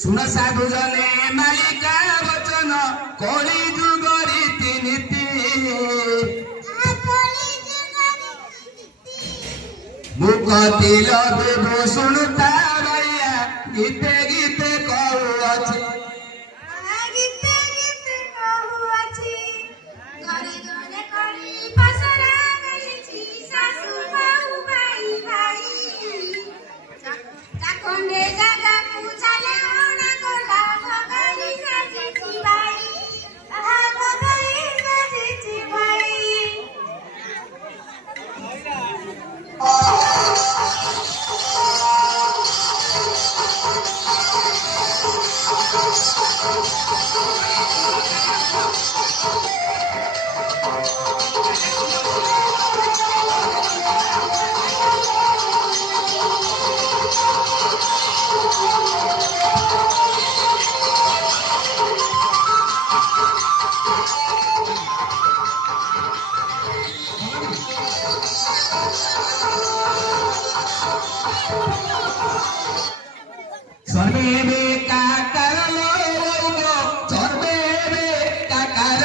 सुन साधु जने मालिका वचन कली जुग रीतिनीति मुख तिल देव शुणुता भैया गीते गीते कहूअछि सर्वे काकर सर्वे काकर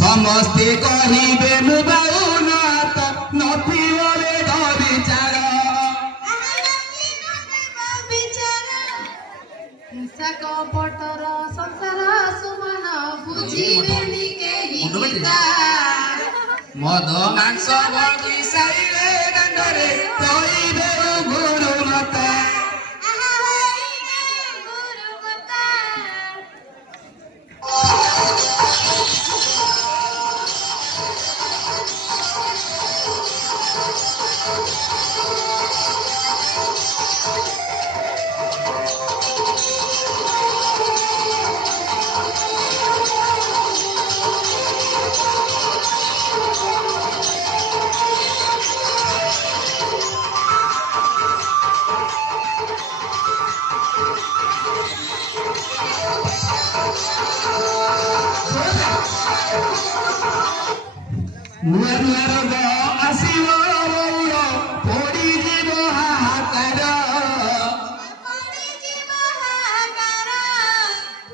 समस्ते कहिबे मुबाउनाथ नथिबे विचार हिंसा कपटर संसार सुमन बुझिबेनि केहि गीता मद मांस बगिसाइले दांडरे कहिबे गुरु माता नुआ नुआ रोग आसिब बौर पड़ी जीव हाहाकार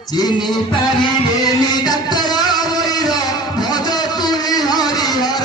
चिनी पारिबेनि डाक्तर वैर भज तुहि हरिहर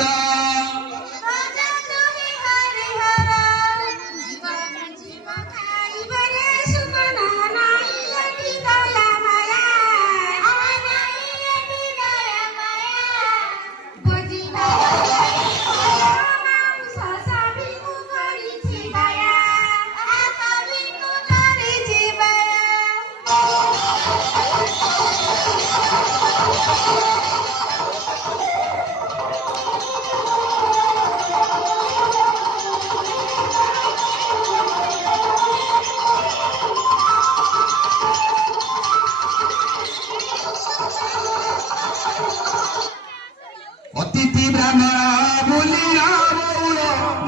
अतिथि ब्राह्मण बुलिया बौल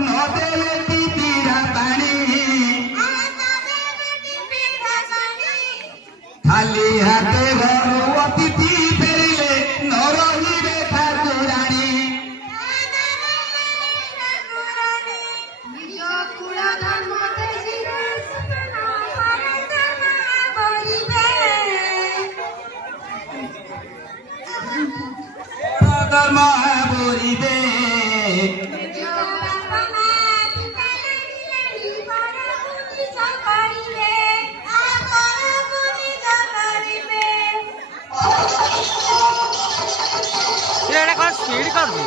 नदेले तीरा पानी खाली हाथे घर अतिथि फेरिले न रहिबे ठाकुराणी धर्म बोरिबे स्पीड कर दी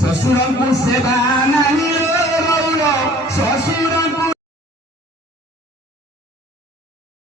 ससुर को सेवा नहीं